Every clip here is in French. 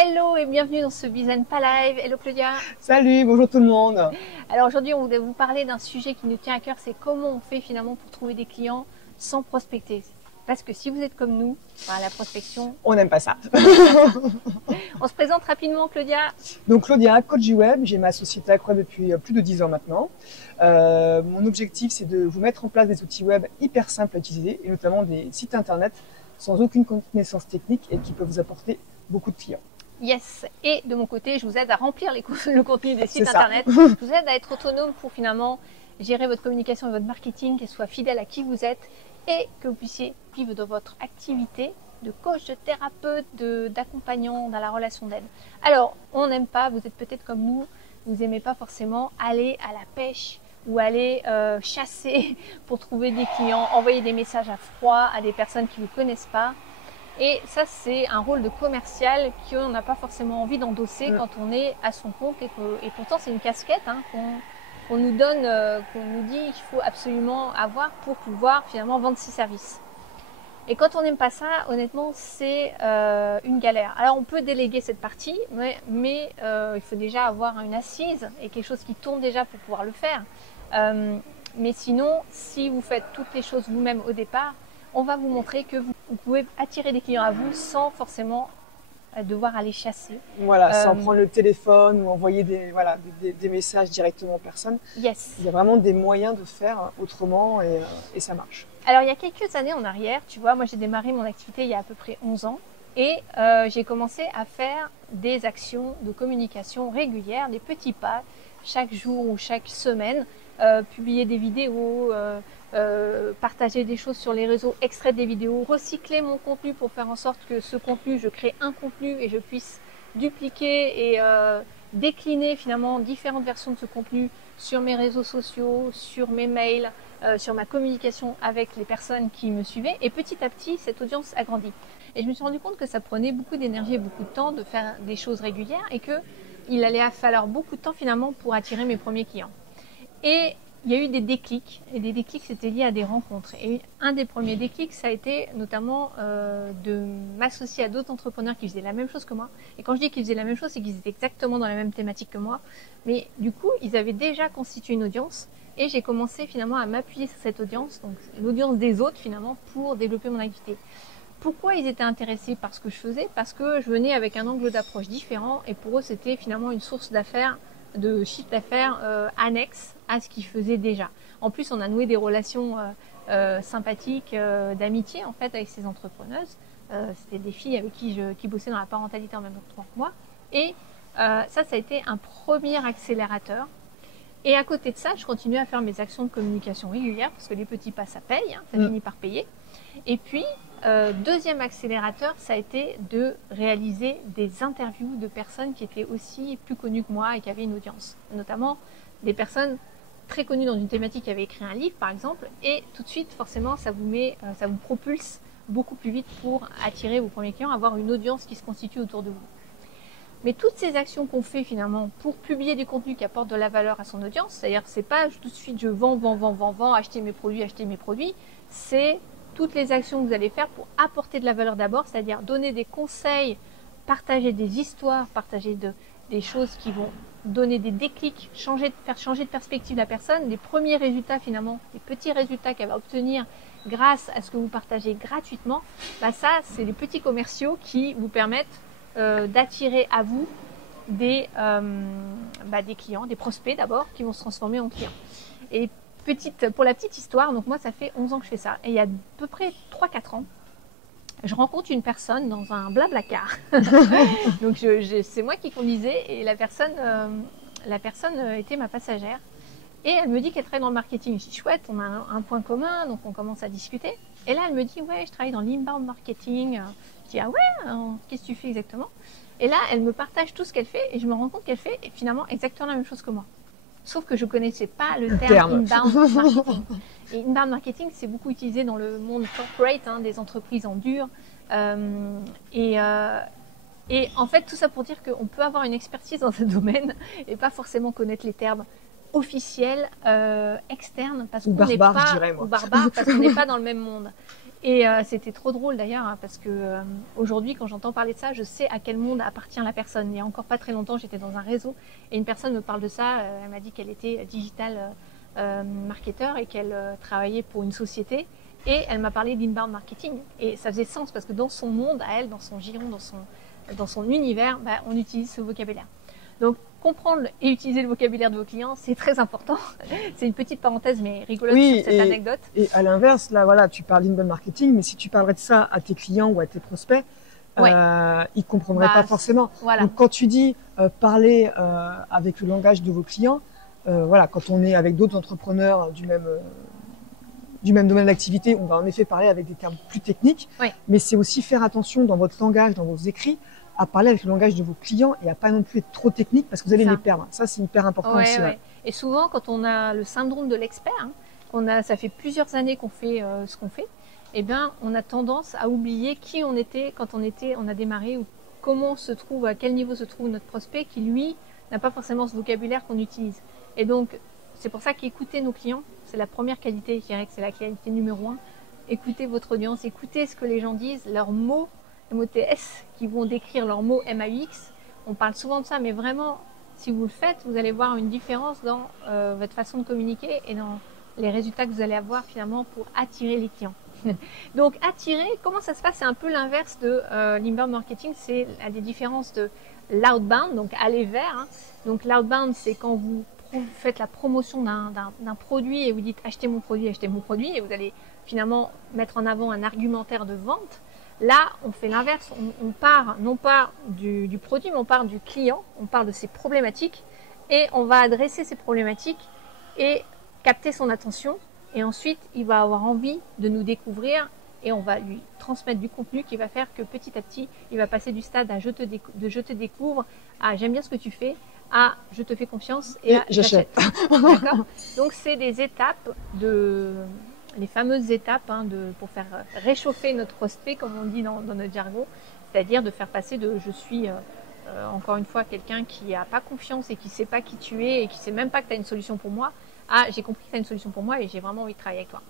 Hello et bienvenue dans ce Business Pas Live. Hello Claudia. Salut, bonjour tout le monde. Alors aujourd'hui, on voulait vous parler d'un sujet qui nous tient à cœur, c'est comment on fait finalement pour trouver des clients sans prospecter. Parce que si vous êtes comme nous, la prospection, on n'aime pas ça. On se présente rapidement, Claudia. Donc Claudia, coach web, j'ai ma société Acroix depuis plus de 10 ans maintenant. Mon objectif, c'est de vous mettre en place des outils web hyper simples à utiliser et notamment des sites internet sans aucune connaissance technique et qui peuvent vous apporter beaucoup de clients. Yes, et de mon côté, je vous aide à remplir le contenu des sites internet. Je vous aide à être autonome pour finalement gérer votre communication et votre marketing, qu'elle soit fidèle à qui vous êtes et que vous puissiez vivre de votre activité de coach, de thérapeute, d'accompagnant dans la relation d'aide. Alors, on n'aime pas, vous êtes peut-être comme nous, vous n'aimez pas forcément aller à la pêche ou aller chasser pour trouver des clients, envoyer des messages à froid à des personnes qui ne vous connaissent pas. Et ça, c'est un rôle de commercial qu'on n'a pas forcément envie d'endosser quand on est à son compte. Et pourtant, c'est une casquette qu'on nous donne, qu'on nous dit qu'il faut absolument avoir pour pouvoir finalement vendre ses services. Et quand on n'aime pas ça, honnêtement, c'est une galère. Alors, on peut déléguer cette partie, mais il faut déjà avoir une assise et quelque chose qui tourne déjà pour pouvoir le faire. Mais sinon, si vous faites toutes les choses vous-même au départ, on va vous montrer que vous pouvez attirer des clients à vous sans forcément devoir aller chasser. Voilà, sans prendre le téléphone ou envoyer des messages directement aux personnes. Yes. Il y a vraiment des moyens de faire autrement et ça marche. Alors, il y a quelques années en arrière, tu vois, moi j'ai démarré mon activité il y a à peu près 11 ans et j'ai commencé à faire des actions de communication régulières, des petits pas, chaque jour ou chaque semaine, publier des vidéos, partager des choses sur les réseaux, extraire des vidéos, recycler mon contenu pour faire en sorte que ce contenu, je crée un contenu et je puisse dupliquer et décliner finalement différentes versions de ce contenu sur mes réseaux sociaux, sur mes mails, sur ma communication avec les personnes qui me suivaient. Et petit à petit, cette audience a grandi. Et je me suis rendu compte que ça prenait beaucoup d'énergie et beaucoup de temps de faire des choses régulières et qu'il allait falloir beaucoup de temps finalement pour attirer mes premiers clients. Et il y a eu des déclics, et des déclics c'était lié à des rencontres. Et un des premiers déclics, ça a été notamment de m'associer à d'autres entrepreneurs qui faisaient la même chose que moi. Et quand je dis qu'ils faisaient la même chose, c'est qu'ils étaient exactement dans la même thématique que moi. Mais du coup, ils avaient déjà constitué une audience, et j'ai commencé finalement à m'appuyer sur cette audience, donc l'audience des autres finalement, pour développer mon activité. Pourquoi ils étaient intéressés par ce que je faisais? Parce que je venais avec un angle d'approche différent, et pour eux, c'était finalement une source d'affaires, de chiffre d'affaires annexe à ce qu'ils faisaient déjà. En plus, on a noué des relations sympathiques, d'amitié en fait avec ces entrepreneuses. C'était des filles avec qui bossaient dans la parentalité en même temps que moi. Et ça a été un premier accélérateur. Et à côté de ça, je continuais à faire mes actions de communication régulières parce que les petits pas, ça paye, ça finit par payer. Et puis, deuxième accélérateur, ça a été de réaliser des interviews de personnes qui étaient aussi plus connues que moi et qui avaient une audience. Notamment des personnes très connues dans une thématique qui avaient écrit un livre, par exemple. Et tout de suite, forcément, ça vous propulse beaucoup plus vite pour attirer vos premiers clients, avoir une audience qui se constitue autour de vous. Mais toutes ces actions qu'on fait finalement pour publier du contenu qui apporte de la valeur à son audience, c'est-à-dire c'est pas tout de suite je vends, acheter mes produits, c'est toutes les actions que vous allez faire pour apporter de la valeur d'abord, c'est-à-dire donner des conseils, partager des histoires, partager des choses qui vont donner des déclics, faire changer de perspective la personne, les premiers résultats finalement, les petits résultats qu'elle va obtenir grâce à ce que vous partagez gratuitement, ça c'est les petits commerciaux qui vous permettent d'attirer à vous des clients, des prospects d'abord, qui vont se transformer en clients. Et pour la petite histoire, donc moi ça fait 11 ans que je fais ça, et il y a à peu près 3-4 ans, je rencontre une personne dans un blablacar. Donc c'est moi qui conduisais, et la personne était ma passagère. Et elle me dit qu'elle travaille dans le marketing. Je dis chouette, on a un point commun, donc on commence à discuter. Et là elle me dit ouais, je travaille dans l'inbound marketing. Je dis ah ouais, qu'est-ce que tu fais exactement? Et là elle me partage tout ce qu'elle fait, et je me rends compte qu'elle fait finalement exactement la même chose que moi. Sauf que je ne connaissais pas le terme inbound marketing. Et inbound marketing, c'est beaucoup utilisé dans le monde corporate, des entreprises en dur. Et en fait, tout ça pour dire qu'on peut avoir une expertise dans ce domaine et pas forcément connaître les termes officiels, externes, parce qu'on n'est pas, ou barbares, parce qu'on n'est pas dans le même monde. Et c'était trop drôle d'ailleurs, hein, parce que aujourd'hui, quand j'entends parler de ça, je sais à quel monde appartient la personne. Il n'y a encore pas très longtemps, j'étais dans un réseau et une personne me parle de ça. Elle m'a dit qu'elle était digital marketeur et qu'elle travaillait pour une société. Et elle m'a parlé d'inbound marketing. Et ça faisait sens parce que dans son monde, à elle, dans son giron, dans son univers, bah, on utilise ce vocabulaire. Donc, comprendre et utiliser le vocabulaire de vos clients, c'est très important. C'est une petite parenthèse, mais rigolote sur cette anecdote. Et à l'inverse, là, voilà, tu parles d'inbound marketing, mais si tu parlerais de ça à tes clients ou à tes prospects, ils comprendraient pas forcément. Voilà. Donc, quand tu dis parler avec le langage de vos clients, voilà, quand on est avec d'autres entrepreneurs du même domaine d'activité, on va en effet parler avec des termes plus techniques, mais c'est aussi faire attention dans votre langage, dans vos écrits, à parler avec le langage de vos clients et à pas non plus être trop technique parce que vous allez les perdre. Ça, c'est hyper important aussi. Ouais. Et souvent, quand on a le syndrome de l'expert, hein, ça fait plusieurs années qu'on fait ce qu'on fait, eh bien, on a tendance à oublier qui on était quand on a démarré ou comment se trouve, à quel niveau se trouve notre prospect qui, lui, n'a pas forcément ce vocabulaire qu'on utilise. Et donc, c'est pour ça qu'écouter nos clients, c'est la première qualité, je dirais que c'est la qualité numéro 1. Écoutez votre audience, écoutez ce que les gens disent, leurs mots, MOTS, qui vont décrire leurs mots MAUX. On parle souvent de ça, mais vraiment, si vous le faites, vous allez voir une différence dans votre façon de communiquer et dans les résultats que vous allez avoir finalement pour attirer les clients. Donc, attirer, comment ça se passe? C'est un peu l'inverse de l'inbound marketing, c'est des différences de l'outbound, donc aller vers. Hein. Donc, l'outbound, c'est quand vous faites la promotion d'un produit et vous dites achetez mon produit, et vous allez finalement mettre en avant un argumentaire de vente. Là, on fait l'inverse, on part non pas du produit, mais on part du client, on parle de ses problématiques et on va adresser ces problématiques et capter son attention. Et ensuite, il va avoir envie de nous découvrir et on va lui transmettre du contenu qui va faire que petit à petit, il va passer du stade à je te découvre, à j'aime bien ce que tu fais, à je te fais confiance et à j'achète. D'accord ? Donc, c'est des étapes les fameuses étapes pour faire réchauffer notre prospect, comme on dit dans notre jargon, c'est-à-dire de faire passer de je suis encore une fois quelqu'un qui n'a pas confiance et qui ne sait pas qui tu es et qui ne sait même pas que tu as une solution pour moi, à j'ai compris que tu as une solution pour moi et j'ai vraiment envie de travailler avec toi.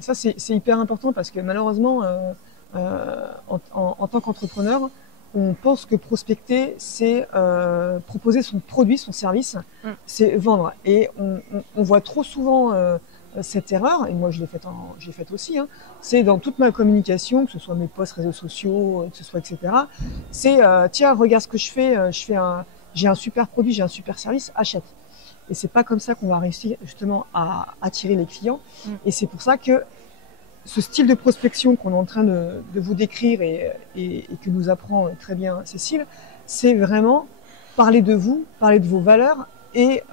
Ça, c'est hyper important parce que malheureusement, en tant qu'entrepreneur, on pense que prospecter, c'est proposer son produit, son service, c'est vendre. Et on voit trop souvent cette erreur, et moi je l'ai faite aussi, hein, c'est dans toute ma communication, que ce soit mes posts réseaux sociaux, que ce soit etc. C'est tiens, regarde ce que je fais, j'ai un super produit, j'ai un super service, achète. Et c'est pas comme ça qu'on va réussir justement à attirer les clients. Et c'est pour ça que ce style de prospection qu'on est en train de vous décrire et que nous apprend très bien Cécile, c'est vraiment parler de vous, parler de vos valeurs et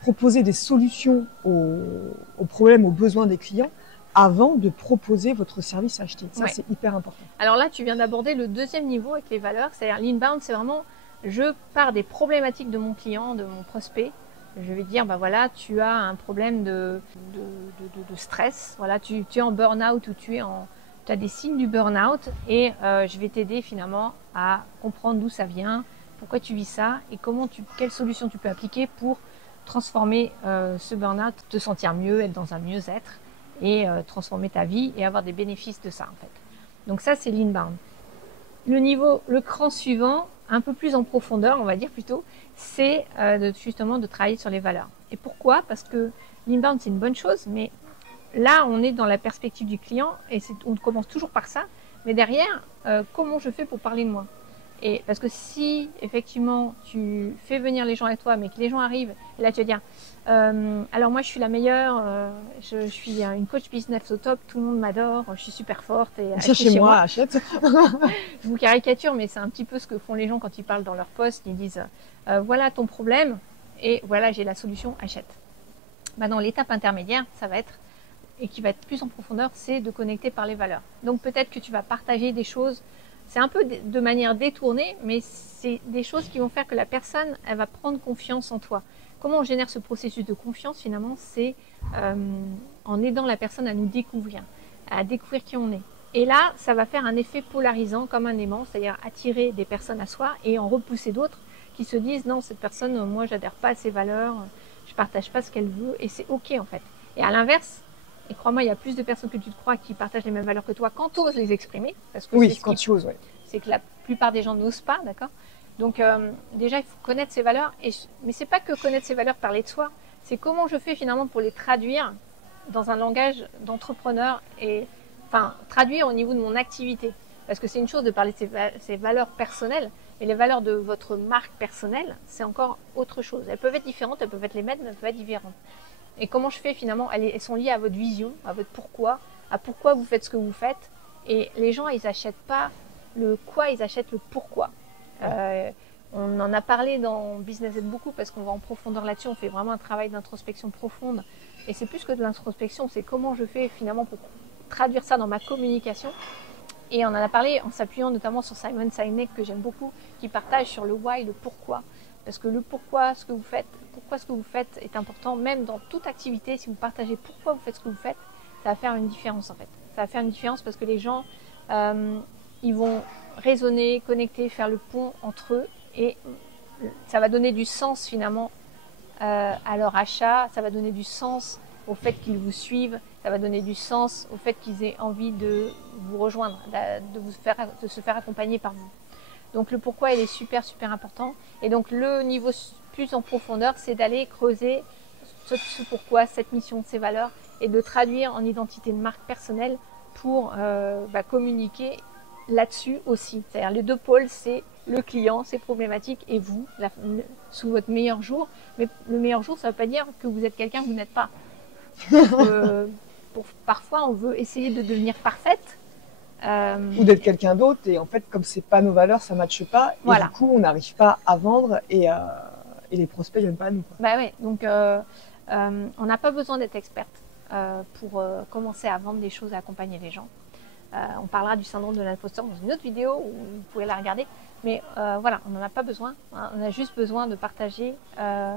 proposer des solutions aux problèmes, aux besoins des clients avant de proposer votre service acheté. Ça, c'est hyper important. Alors là, tu viens d'aborder le deuxième niveau avec les valeurs, c'est-à-dire l'inbound, c'est vraiment je pars des problématiques de mon client, de mon prospect. Je vais dire, bah voilà, tu as un problème de stress, voilà, tu es en burn-out ou tu as des signes du burn-out et je vais t'aider finalement à comprendre d'où ça vient, pourquoi tu vis ça et quelle solution tu peux appliquer pour transformer ce burn-out, te sentir mieux, être dans un mieux-être et transformer ta vie et avoir des bénéfices de ça en fait. Donc ça, c'est l'inbound. Le cran suivant, un peu plus en profondeur, on va dire plutôt, c'est justement de travailler sur les valeurs. Et pourquoi? Parce que l'inbound, c'est une bonne chose, mais là, on est dans la perspective du client et on commence toujours par ça. Mais derrière, comment je fais pour parler de moi? Et parce que si, effectivement, tu fais venir les gens avec toi, mais que les gens arrivent, et là, tu vas dire, alors moi, je suis la meilleure, je suis une coach business au top, tout le monde m'adore, je suis super forte. Et ça, chez moi, achète. Je vous caricature, mais c'est un petit peu ce que font les gens quand ils parlent dans leur poste. Ils disent, voilà ton problème, et voilà, j'ai la solution, achète. Maintenant, l'étape intermédiaire, ça va être, et qui va être plus en profondeur, c'est de connecter par les valeurs. Donc, peut-être que tu vas partager des choses. C'est un peu de manière détournée, mais c'est des choses qui vont faire que la personne, elle va prendre confiance en toi. Comment on génère ce processus de confiance, finalement, c'est en aidant la personne à nous découvrir, à découvrir qui on est. Et là, ça va faire un effet polarisant comme un aimant, c'est-à-dire attirer des personnes à soi et en repousser d'autres qui se disent « Non, cette personne, moi, j'adhère pas à ses valeurs, je partage pas ce qu'elle veut. » Et c'est OK, en fait. Et à l'inverse, Et crois-moi, il y a plus de personnes que tu te crois qui partagent les mêmes valeurs que toi quand tu oses les exprimer. Parce que Oui, quand tu oses, oui. C'est que la plupart des gens n'osent pas, d'accord? Donc déjà, il faut connaître ses valeurs. Mais c'est pas que connaître ses valeurs, parler de soi. C'est comment je fais finalement pour les traduire dans un langage d'entrepreneur et enfin traduire au niveau de mon activité. Parce que c'est une chose de parler de ses valeurs personnelles, mais les valeurs de votre marque personnelle, c'est encore autre chose. Elles peuvent être différentes, elles peuvent être les mêmes, mais elles peuvent être différentes. Et comment je fais finalement? Elles sont liées à votre vision, à votre pourquoi, à pourquoi vous faites ce que vous faites. Et les gens, ils n'achètent pas le quoi, ils achètent le pourquoi. On en a parlé dans Business Aide beaucoup parce qu'on va en profondeur là-dessus. On fait vraiment un travail d'introspection profonde. Et c'est plus que de l'introspection, c'est comment je fais finalement pour traduire ça dans ma communication. Et on en a parlé en s'appuyant notamment sur Simon Sinek, que j'aime beaucoup, qui partage sur le why, le pourquoi. Parce que le pourquoi ce que vous faites est important, même dans toute activité. Si vous partagez pourquoi vous faites ce que vous faites, ça va faire une différence en fait. Ça va faire une différence parce que les gens, ils vont raisonner, connecter, faire le pont entre eux et ça va donner du sens finalement à leur achat, ça va donner du sens au fait qu'ils vous suivent, ça va donner du sens au fait qu'ils aient envie de vous rejoindre, de se faire accompagner par vous. Donc le pourquoi il est super important et donc le niveau plus en profondeur c'est d'aller creuser ce pourquoi, cette mission, ces valeurs et de traduire en identité de marque personnelle pour communiquer là-dessus aussi. C'est-à-dire les deux pôles, c'est le client, ses problématiques et vous, sous votre meilleur jour. Mais le meilleur jour, ça ne veut pas dire que vous êtes quelqu'un que vous n'êtes pas. Parfois, on veut essayer de devenir parfaite. Ou d'être quelqu'un d'autre et en fait, comme c'est pas nos valeurs, ça ne matche pas. Et voilà. Du coup, on n'arrive pas à vendre et les prospects viennent pas à nous. Quoi. Bah ouais, donc on n'a pas besoin d'être experte pour commencer à vendre des choses, à accompagner les gens. On parlera du syndrome de l'imposteur dans une autre vidéo où vous pouvez la regarder. Mais voilà, on n'en a pas besoin. Hein. On a juste besoin de partager ce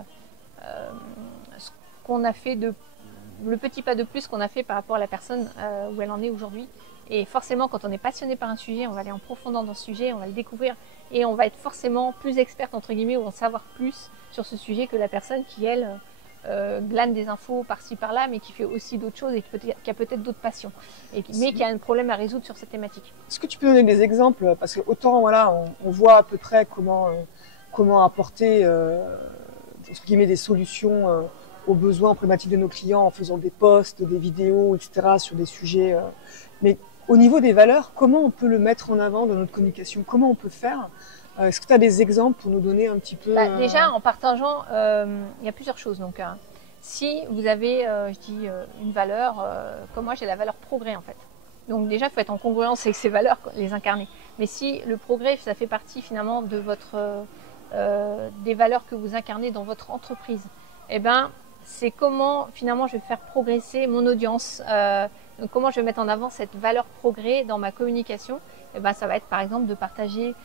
qu'on a fait, le petit pas de plus qu'on a fait par rapport à la personne où elle en est aujourd'hui. Et forcément, quand on est passionné par un sujet, on va aller en profondeur dans ce sujet, on va le découvrir et on va être forcément plus experte, entre guillemets, ou en savoir plus sur ce sujet que la personne qui, elle, glane des infos par-ci par-là, mais qui fait aussi d'autres choses et qui a peut-être d'autres passions, mais qui a un problème à résoudre sur cette thématique. Est-ce que tu peux donner des exemples? Parce que autant voilà, on voit à peu près comment apporter entre guillemets, des solutions aux besoins, aux problématiques de nos clients en faisant des posts, des vidéos, etc. sur des sujets. Mais au niveau des valeurs, comment on peut le mettre en avant dans notre communication? Comment on peut faire? Est-ce que tu as des exemples pour nous donner un petit peu Déjà, en partageant, il y a plusieurs choses. Donc, si vous avez, une valeur, comme moi, j'ai la valeur progrès en fait. Donc déjà, il faut être en congruence avec ces valeurs, les incarner. Mais si le progrès, ça fait partie finalement de des valeurs que vous incarnez dans votre entreprise, eh ben, c'est comment finalement je vais faire progresser mon audience. Donc comment je vais mettre en avant cette valeur progrès dans ma communication? Eh ben, ça va être par exemple de partager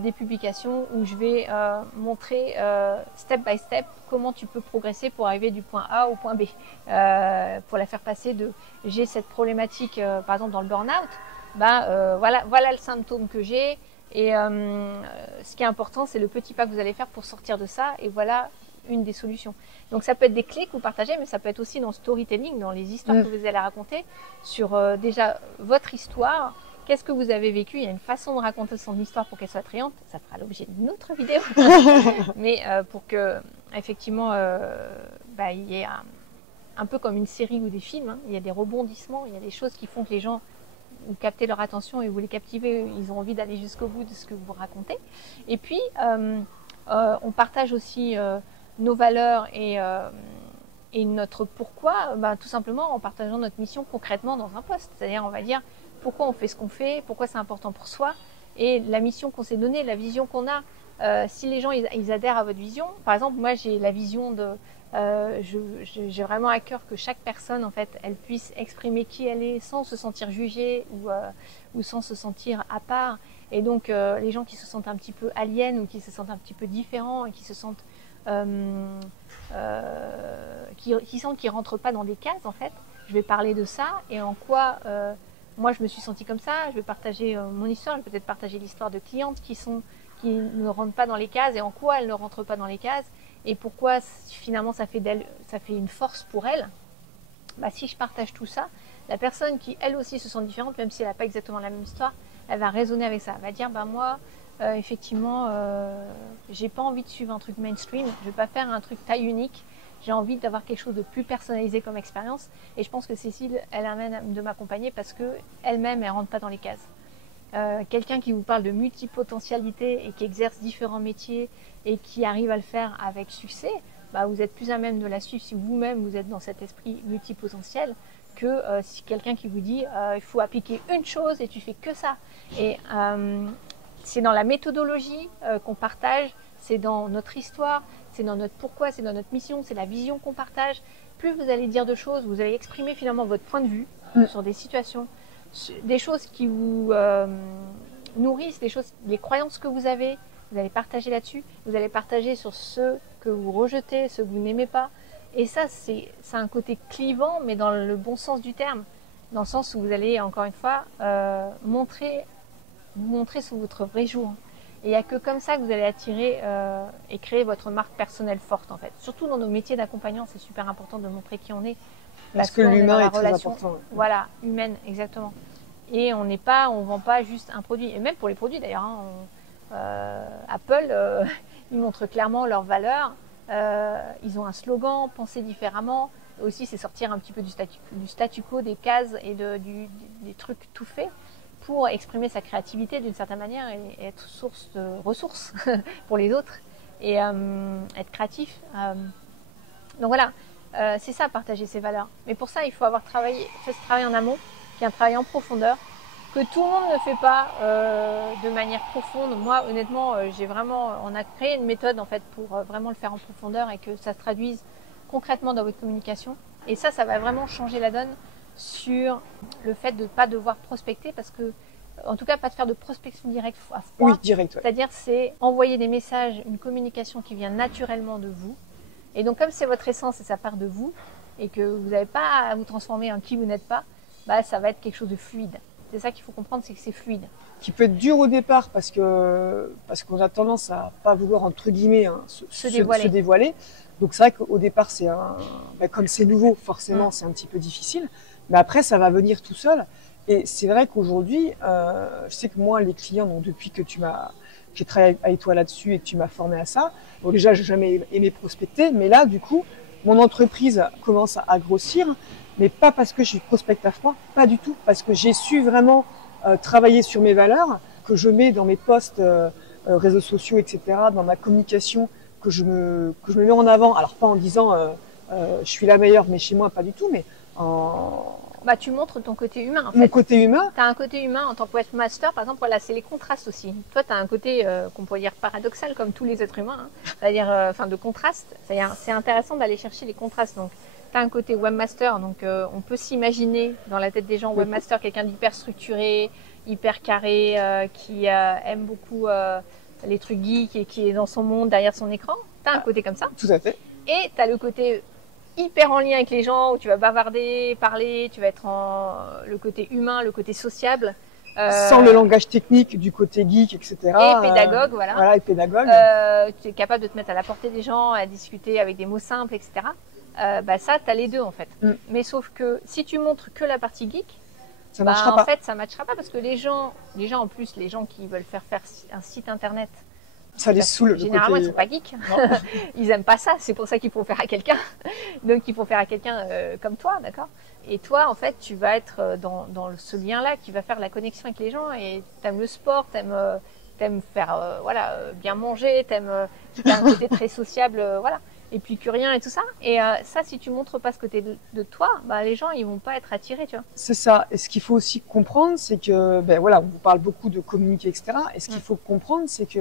des publications où je vais montrer step by step comment tu peux progresser pour arriver du point A au point B. Pour la faire passer de j'ai cette problématique par exemple dans le burn-out, voilà le symptôme que j'ai et ce qui est important c'est le petit pas que vous allez faire pour sortir de ça et voilà une des solutions. Donc ça peut être des clés que vous partagez, mais ça peut être aussi dans le storytelling, dans les histoires que vous allez raconter sur déjà votre histoire. Qu'est-ce que vous avez vécu? Il y a une façon de raconter son histoire pour qu'elle soit attrayante. Ça fera l'objet d'une autre vidéo. Mais pour que, effectivement, il y ait un peu comme une série ou des films. Hein. Il y a des rebondissements, il y a des choses qui font que les gens vous captez leur attention et vous les captivez. Ils ont envie d'aller jusqu'au bout de ce que vous racontez. Et puis, on partage aussi nos valeurs et notre pourquoi, tout simplement en partageant notre mission concrètement dans un post. C'est-à-dire, on va dire pourquoi on fait ce qu'on fait, pourquoi c'est important pour soi, et la mission qu'on s'est donnée, la vision qu'on a. Si les gens ils adhèrent à votre vision, par exemple, moi j'ai la vision de, j'ai vraiment à cœur que chaque personne en fait, elle puisse exprimer qui elle est sans se sentir jugée ou sans se sentir à part. Et donc les gens qui se sentent un petit peu aliens ou qui se sentent un petit peu différents et qui se sentent qui sentent qu'ils rentrent pas dans des cases en fait. Je vais parler de ça et en quoi moi je me suis sentie comme ça. Je vais partager mon histoire, je vais peut-être partager l'histoire de clientes qui ne rentrent pas dans les cases et en quoi elles ne rentrent pas dans les cases et pourquoi finalement ça fait une force pour elles bah, si je partage tout ça, la personne qui elle aussi se sent différente, même si elle n'a pas exactement la même histoire, elle va raisonner avec ça. Elle va dire bah moi effectivement j'ai pas envie de suivre un truc mainstream, je vais pas faire un truc taille unique, j'ai envie d'avoir quelque chose de plus personnalisé comme expérience. Et je pense que Cécile, elle amène de m'accompagner parce que elle-même elle rentre pas dans les cases. Quelqu'un qui vous parle de multipotentialité et qui exerce différents métiers et qui arrive à le faire avec succès, bah vous êtes plus à même de la suivre si vous-même vous êtes dans cet esprit multipotentiel que si quelqu'un qui vous dit il faut appliquer une chose et tu fais que ça. Et c'est dans la méthodologie qu'on partage, c'est dans notre histoire, c'est dans notre pourquoi, c'est dans notre mission, c'est la vision qu'on partage. Plus vous allez dire de choses, vous allez exprimer finalement votre point de vue sur des situations, des choses qui vous nourrissent, les croyances que vous avez, vous allez partager là-dessus, vous allez partager sur ceux que vous rejetez, ceux que vous n'aimez pas. Et ça, c'est un côté clivant, mais dans le bon sens du terme, dans le sens où vous allez, encore une fois, vous montrer sous votre vrai jour. Et il n'y a que comme ça que vous allez attirer et créer votre marque personnelle forte, en fait. Surtout dans nos métiers d'accompagnant, c'est super important de montrer qui on est. Parce que l'humain est très important. Voilà, humaine, exactement. Et on vend pas juste un produit. Et même pour les produits, d'ailleurs, Apple, ils montrent clairement leurs valeurs. Ils ont un slogan, penser différemment. Aussi, c'est sortir un petit peu du statu quo, des cases et des trucs tout faits pour exprimer sa créativité d'une certaine manière et être source de ressources pour les autres et être créatif. Donc voilà, c'est ça, partager ses valeurs. Mais pour ça, il faut avoir fait ce travail en amont, qui est un travail en profondeur, que tout le monde ne fait pas de manière profonde. Moi, honnêtement, on a créé une méthode en fait pour vraiment le faire en profondeur et que ça se traduise concrètement dans votre communication. Et ça va vraiment changer la donne sur le fait de ne pas devoir prospecter parce que, en tout cas, pas de faire de prospection directe à froid. Oui, direct. Ouais. C'est-à-dire, c'est envoyer des messages, une communication qui vient naturellement de vous. Et donc, comme c'est votre essence et ça part de vous et que vous n'avez pas à vous transformer en qui vous n'êtes pas, bah, ça va être quelque chose de fluide. C'est ça qu'il faut comprendre, c'est que c'est fluide. Qui peut être dur au départ parce qu'on a tendance à pas vouloir, entre guillemets, se dévoiler. Donc, c'est vrai qu'au départ, comme c'est nouveau, forcément, c'est un petit peu difficile. Mais après, ça va venir tout seul. Et c'est vrai qu'aujourd'hui, je sais que moi, les clients, donc depuis que j'ai travaillé avec toi là-dessus et que tu m'as formé à ça, bon, déjà, j'ai jamais aimé prospecter, mais là, du coup, mon entreprise commence à grossir, mais pas parce que je prospecte à froid, pas du tout, parce que j'ai su vraiment travailler sur mes valeurs, que je mets dans mes posts, réseaux sociaux, etc., dans ma communication, que je me mets en avant. Alors pas en disant je suis la meilleure, mais chez moi, pas du tout, mais Bah, tu montres ton côté humain, en fait. Mon côté humain. Tu as un côté humain en tant que webmaster, par exemple, voilà, c'est les contrastes aussi. Toi, tu as un côté qu'on pourrait dire paradoxal, comme tous les êtres humains, hein. C'est-à-dire, de contraste. C'est intéressant d'aller chercher les contrastes. Donc, tu as un côté webmaster, donc on peut s'imaginer dans la tête des gens, webmaster, quelqu'un d'hyper structuré, hyper carré, qui aime beaucoup les trucs geeks et qui est dans son monde, derrière son écran. Tu as un côté comme ça. Tout à fait. Et tu as le côté hyper en lien avec les gens, où tu vas bavarder, parler, tu vas être le côté humain, le côté sociable. Sans le langage technique du côté geek, etc. Et pédagogue, voilà. Voilà, et pédagogue. Tu es capable de te mettre à la portée des gens, à discuter avec des mots simples, etc. Bah ça, tu as les deux en fait. Mais sauf que si tu montres que la partie geek, ça marchera pas. En fait, ça ne matchera pas parce que les gens en plus, les gens qui veulent faire un site internet, ça les saoule. Généralement, ils sont pas geeks. Ils aiment pas ça. C'est pour ça qu'il faut faire à quelqu'un. Donc, il faut faire à quelqu'un comme toi, d'accord? Et toi, en fait, tu vas être dans ce lien-là qui va faire la connexion avec les gens. Et t'aimes le sport, t'aimes faire, bien manger, t'as un côté très sociable, voilà. Épicurien et tout ça. Et ça, si tu montres pas ce côté de toi, bah, les gens, ils vont pas être attirés, tu vois. C'est ça. Et ce qu'il faut aussi comprendre, c'est que, on vous parle beaucoup de communiquer, etc. Et ce qu'il faut comprendre, c'est que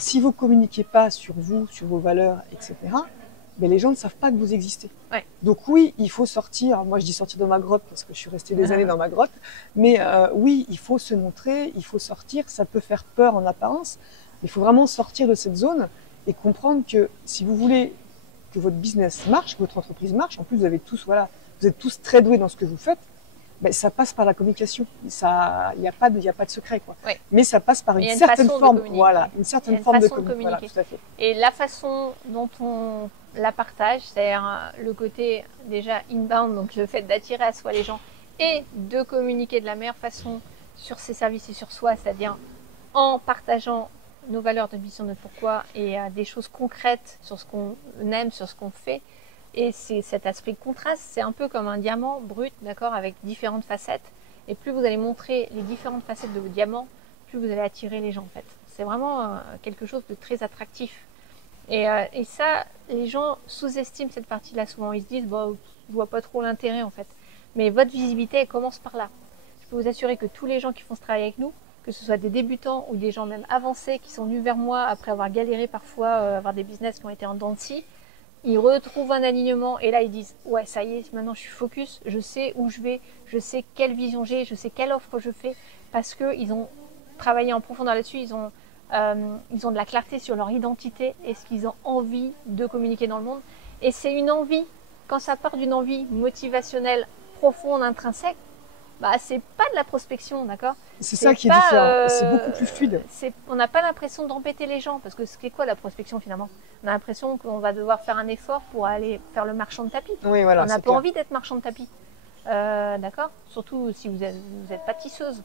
si vous communiquez pas sur vous, sur vos valeurs, etc., les gens ne savent pas que vous existez. Ouais. Donc oui, il faut sortir. Moi, je dis sortir de ma grotte parce que je suis restée des années dans ma grotte. Mais oui, il faut se montrer, il faut sortir. Ça peut faire peur en apparence. Il faut vraiment sortir de cette zone et comprendre que si vous voulez que votre business marche, que votre entreprise marche, en plus vous êtes tous très doués dans ce que vous faites, Ben, ça passe par la communication. Ça, il n'y a pas de secret, quoi. Oui. Mais ça passe par Il y a une une certaine façon de forme, communiquer. voilà, une certaine Il y a une forme de façon de communication. Voilà, communiquer. tout à fait. Et la façon dont on la partage, c'est-à-dire le côté déjà inbound, donc le fait d'attirer à soi les gens et de communiquer de la meilleure façon sur ses services et sur soi, c'est-à-dire en partageant nos valeurs, notre mission, notre pourquoi et des choses concrètes sur ce qu'on aime, sur ce qu'on fait. Et c'est cet aspect de contraste, c'est un peu comme un diamant brut, d'accord, avec différentes facettes. Et plus vous allez montrer les différentes facettes de vos diamants, plus vous allez attirer les gens en fait. C'est vraiment quelque chose de très attractif. Et ça, les gens sous-estiment cette partie-là souvent. Ils se disent, bon, je vois pas trop l'intérêt en fait. Mais votre visibilité, elle commence par là. Je peux vous assurer que tous les gens qui font ce travail avec nous, que ce soit des débutants ou des gens même avancés qui sont venus vers moi après avoir galéré parfois, avoir des business qui ont été en dents de scie, ils retrouvent un alignement et là ils disent ouais ça y est, maintenant je suis focus, je sais où je vais, je sais quelle vision j'ai, je sais quelle offre je fais parce qu'ils ont travaillé en profondeur là-dessus, ils ont de la clarté sur leur identité et ce qu'ils ont envie de communiquer dans le monde. Et c'est une envie, quand ça part d'une envie motivationnelle profonde, intrinsèque, bah c'est pas de la prospection, d'accord? C'est ça qui est différent, c'est beaucoup plus fluide. On n'a pas l'impression d'embêter les gens, parce que c'est quoi la prospection finalement? On a l'impression qu'on va devoir faire un effort pour aller faire le marchand de tapis. Oui, voilà, on n'a pas envie d'être marchand de tapis. D'accord? Surtout si vous êtes pâtisseuse.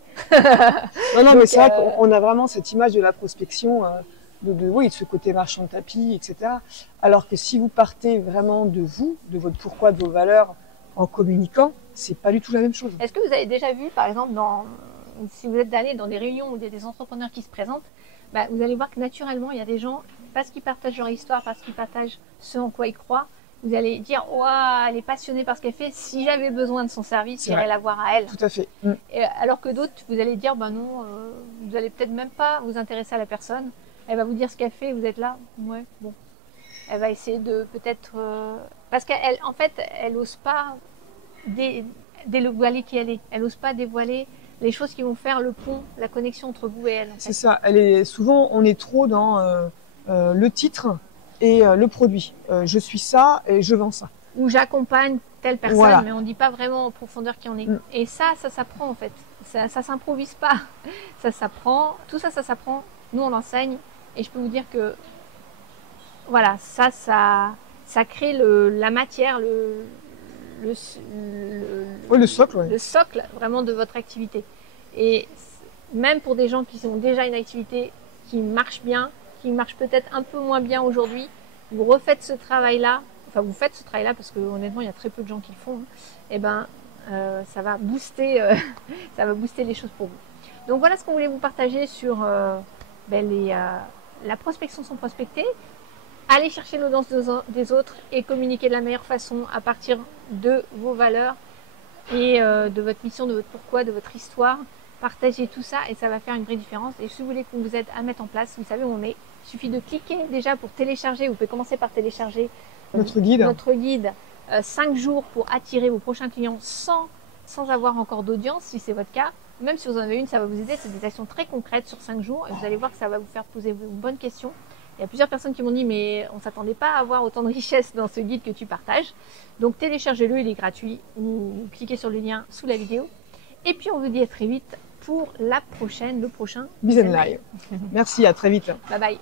Non, non, mais c'est vrai qu'on a vraiment cette image de la prospection, oui, de ce côté marchand de tapis, etc. Alors que si vous partez vraiment de vous, de votre pourquoi, de vos valeurs, en communiquant, c'est pas du tout la même chose. Est-ce que vous avez déjà vu, par exemple, si vous êtes allé dans des réunions où il y a des entrepreneurs qui se présentent, bah, vous allez voir que naturellement, il y a des gens, parce qu'ils partagent leur histoire, parce qu'ils partagent ce en quoi ils croient, vous allez dire, ouah, elle est passionnée par ce qu'elle fait, si j'avais besoin de son service, j'irais la voir à elle. Tout à fait. Et, alors que d'autres, vous allez dire, bah non, vous allez peut-être même pas vous intéresser à la personne, elle va vous dire ce qu'elle fait, et vous êtes là, ouais, bon. Elle va essayer de peut-être... parce qu'elle, en fait, elle n'ose pas dévoiler qui elle est. Elle n'ose pas dévoiler les choses qui vont faire le pont, la connexion entre vous et elle. En fait. C'est ça. Souvent, on est trop dans le titre et le produit. Je suis ça et je vends ça. Ou j'accompagne telle personne, voilà. Mais on ne dit pas vraiment en profondeur qui en est. Et ça s'apprend en fait. Ça s'improvise pas. Ça s'apprend. Tout ça, ça s'apprend. Nous, on l'enseigne. Et je peux vous dire que voilà, ça crée la matière, le socle, ouais. Le socle vraiment de votre activité. Et même pour des gens qui ont déjà une activité qui marche bien, qui marche peut-être un peu moins bien aujourd'hui, vous refaites ce travail-là, enfin vous faites ce travail-là parce que honnêtement il y a très peu de gens qui le font, et ben ça va booster les choses pour vous. Donc voilà ce qu'on voulait vous partager sur la prospection sans prospecter. Allez chercher l'audience des autres et communiquer de la meilleure façon à partir de vos valeurs et de votre mission, de votre pourquoi, de votre histoire. Partagez tout ça et ça va faire une vraie différence. Et si vous voulez qu'on vous aide à mettre en place, vous savez où on est. Il suffit de cliquer déjà pour télécharger. Vous pouvez commencer par télécharger notre guide. 5 jours pour attirer vos prochains clients sans avoir encore d'audience, si c'est votre cas. Même si vous en avez une, ça va vous aider. C'est des actions très concrètes sur 5 jours et vous allez voir que ça va vous faire poser une bonne question. Il y a plusieurs personnes qui m'ont dit mais on ne s'attendait pas à avoir autant de richesse dans ce guide que tu partages. Donc téléchargez-le, il est gratuit ou cliquez sur le lien sous la vidéo. Et puis on vous dit à très vite pour le prochain Business Live. Merci, à très vite. Bye bye.